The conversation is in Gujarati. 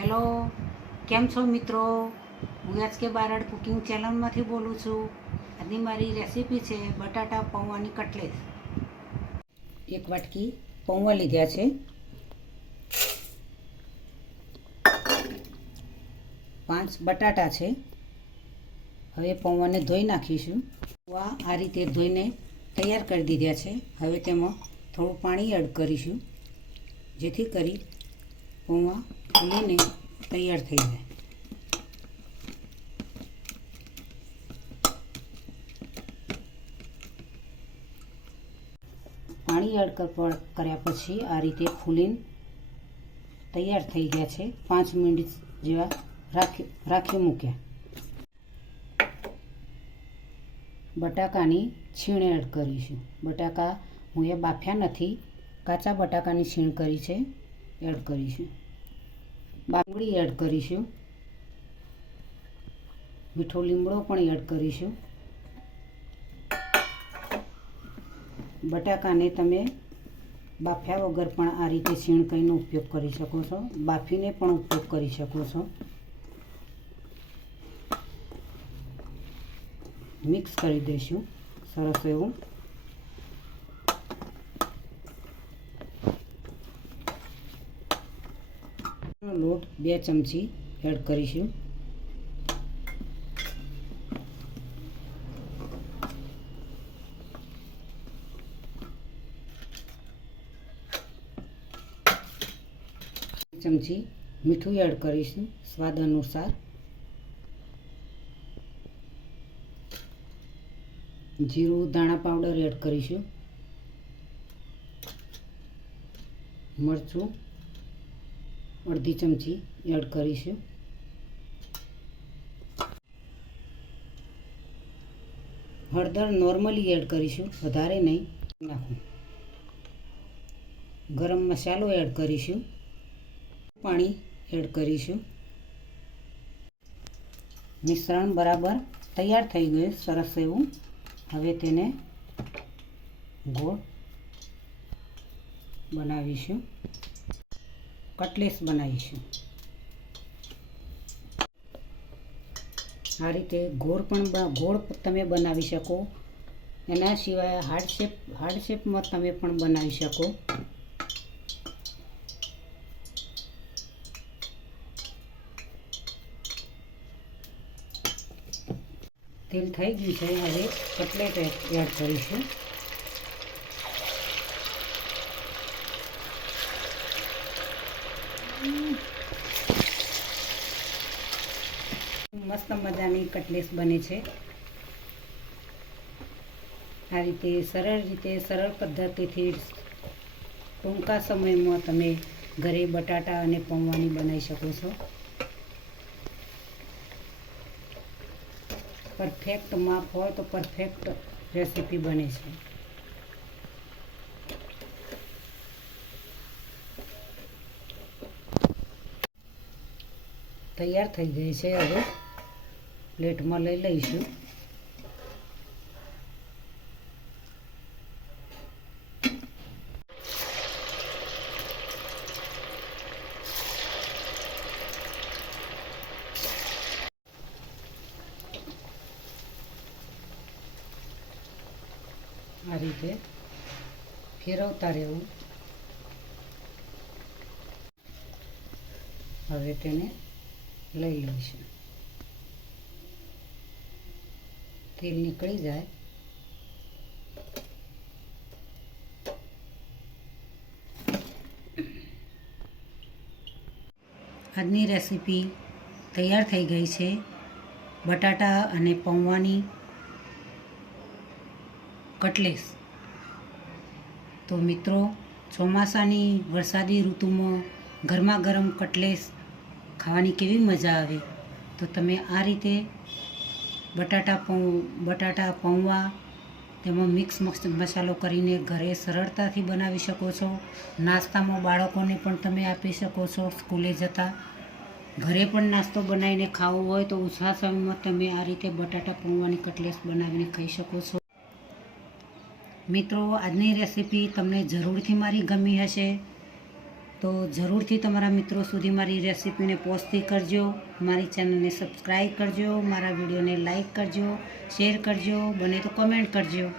હેલો, કેમ છો મિત્રો? હું એચ કે બારડ કુકિંગ ચેનલમાંથી બોલું છું. આજની મારી રેસીપી છે બટાટા પૌવાની કટલેટ. એક વાટકી પૌવા લીધા છે. 5 બટાટા છે. હવે પૌવાને ધોઈ નાખીશું. પૌવા આ રીતે ધોઈને તૈયાર કરી દીધા છે. હવે તેમાં થોડું પાણી એડ કરીશું, જેથી કરી પૌવા ફૂલીને તૈયાર થઈ જાય. પાણી એડ કર્યા પછી આ રીતે ફૂલીને તૈયાર થઈ ગયા છે. 5 મિનિટ જેવા રાખી મૂક્યા. બટાકાની છીણ એડ કરીશું. બટાકા હું એ બાફ્યા નથી, કાચા બટાકાની છીણ કરી છે, એડ કરીશું. ડુંગળી એડ કરીશું. મીઠો લીમડો પણ એડ કરીશું. બટાકાને તમે બાફ્યા વગર પણ આ રીતે છીણ કરીને ઉપયોગ કરી શકો છો. બાફીને પણ ઉપયોગ કરી શકો છો. મિક્સ કરી દઈશું સરસ એવું. લોટ 2 ચમચી એડ કરીશું. ચમચી મીઠું એડ કરીશું સ્વાદ અનુસાર. જીરું ધાણા પાવડર એડ કરીશું. મરચું અડધી ચમચી એડ કરીશું. હળદર નોર્મલી એડ કરીશું, વધારે નહીં નાખું. ગરમ મસાલો એડ કરીશું. પાણી એડ કરીશું. મિશ્રણ બરાબર તૈયાર થઈ ગયું સરસ એવું. હવે તેને ગોળ બનાવીશું, કટલેસ બનાવીશું. આ રીતે ગોળ તમે બનાવી શકો. એના સિવાય હાર્ડ શેપમાં તમે પણ બનાવી શકો. તેલ થઈ ગયું છે. હવે કટલેટ એડ કરીશું. મસ્ત મજાની કટલેસ બને છે. આ રીતે સરળ પદ્ધતિથી ટૂંકા સમયમાં તમે ઘરે બટાટા અને પૌવાની બનાવી શકો છો. પરફેક્ટ માપ હોય તો પરફેક્ટ રેસીપી બને છે. તૈયાર થઈ ગઈ છે. હવે પ્લેટમાં લઈ લઈશું. આ રીતે ફેરવતા રહેવું. હવે તેને લઈ લઈશું. તેલ નીકળી જાય. આજની રેસીપી તૈયાર થઈ ગઈ છે. બટાટા અને પૌવાની કટલેસ. તો મિત્રો, ચોમાસાની વરસાદી ઋતુમાં ગરમા ગરમ કટલેસ ખાવાની કેવી મજા આવે. તો તમે આ રીતે બટાટા પૌવા તેમાં મિક્સ મસાલો કરીને ઘરે સરળતાથી બનાવી શકો છો. નાસ્તામાં બાળકોને પણ તમે આપી શકો છો. સ્કૂલે જતા ઘરે પણ નાસ્તો બનાવીને ખાવો હોય તો ઓછા સમયમાં તમે આ રીતે બટાટા પૌવાની કટલેસ બનાવીને ખાઈ શકો છો. મિત્રો, આજની રેસીપી તમને જરૂરથી મારી ગમી હશે. તો જરૂરથી તમારા મિત્રો સુધી મારી રેસીપીને પહોંચતી કરજો. મારી ચેનલને સબસ્ક્રાઈબ કરજો, મારા વિડીયોને લાઈક કરજો, શેર કરજો, બને તો કમેન્ટ કરજો.